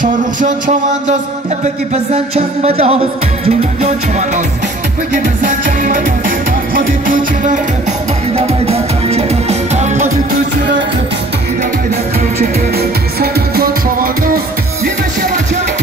شاروخ چوانداز بگی بزن چند بداز جولان جان چوانداز بگی بزن چند بداز خودی تو چی بکن بایده بایده کم چکن خودی تو چی بکن بایده بایده کم چکن سنگ جان چوانداز یه بشه بچه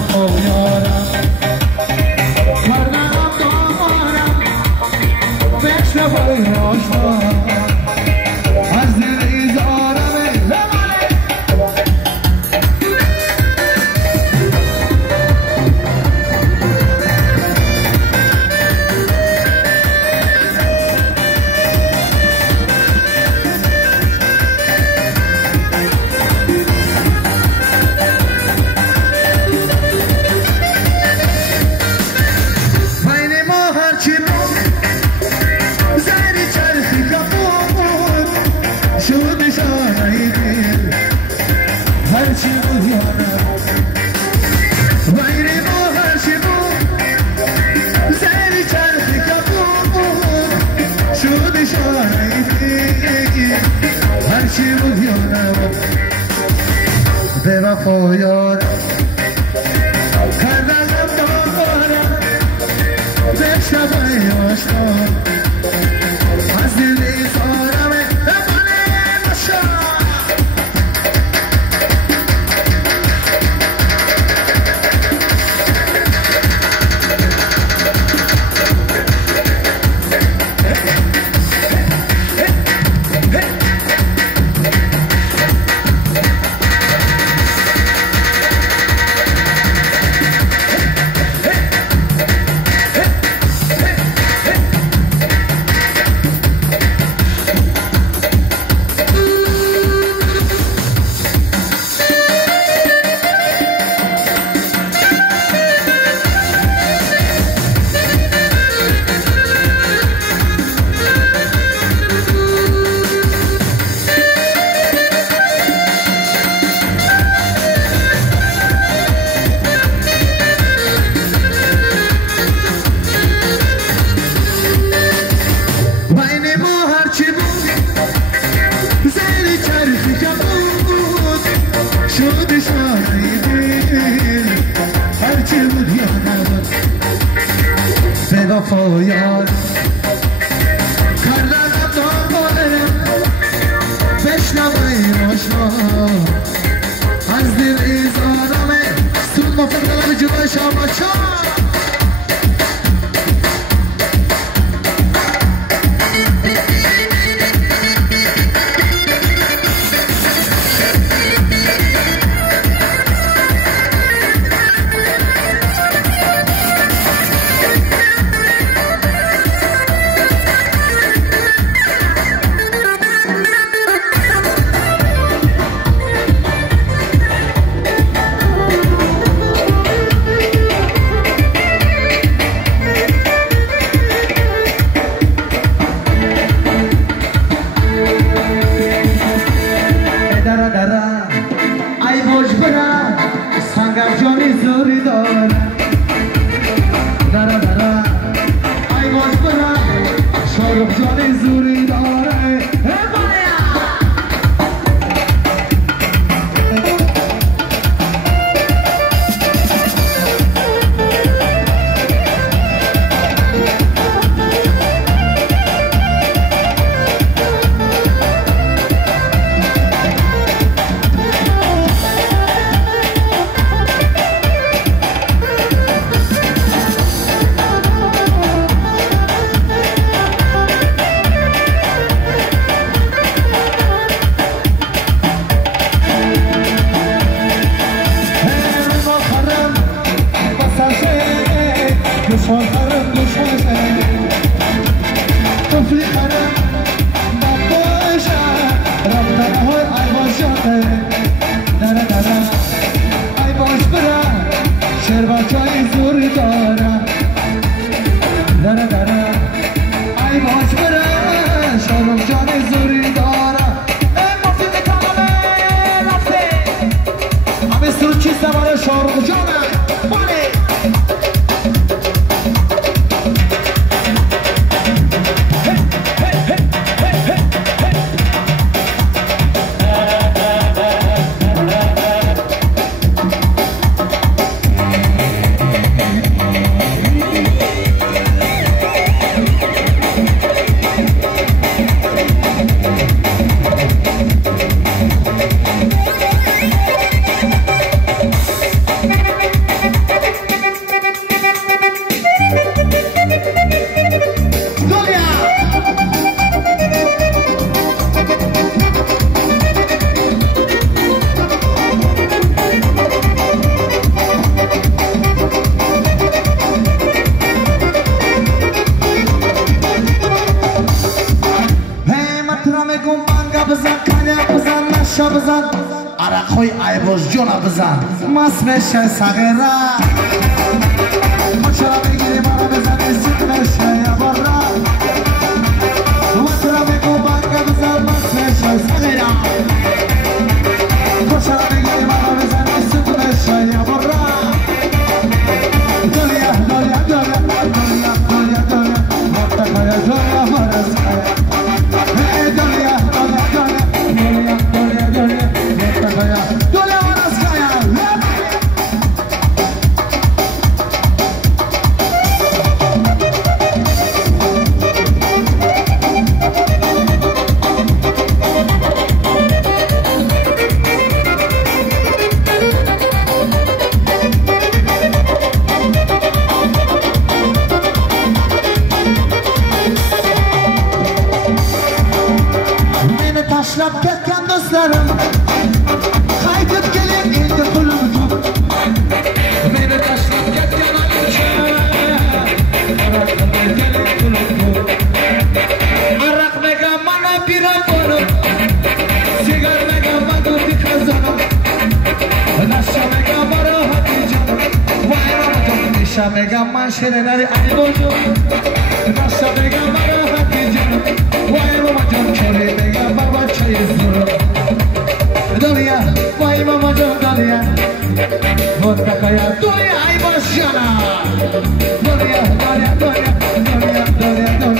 خویارم مردم دامارم بشنوی آشنا از دل ایزارم به وفایار کردم دارم بشنوی آشنا از دل ایزارم بمانه باشم وفایار کردم دامارم بشنوی آشنا از دل ایزارم سود مفرقه جوای شامچا باش جونا بزن مست میشه صغیره مچرا بگیری ما رو بزنی سید میشه یا برا مچرا بگو بانگا بزن مست میشه صغیره مچرا بگیری ما رو بزنی سید میشه یا برا دنیا دنیا دنیا دنیا دنیا دنیا مفتقایا دنیا مرزقایا دنیا دنیا دنیا دنیا دنیا مفتقایا دنیا مرزقایا taşlap ketken dostlarım Kaytıp gelin indi pulum tut Beni taşlap ketken arkadaşım Araklıp gelin pulum tut Arak mega mana biram bunu Sigar mega madu dikazanım Nasha mega maro hati canım Vay ramadan Nisha mega man şerenari ani bozu Nasha mega maro hati canım Vay ramadan çöre mega baba çayı zor Doliya vay mamacan doliya Mutlakaya doliya ay başyana Doliya doliya doliya doliya doliya doliya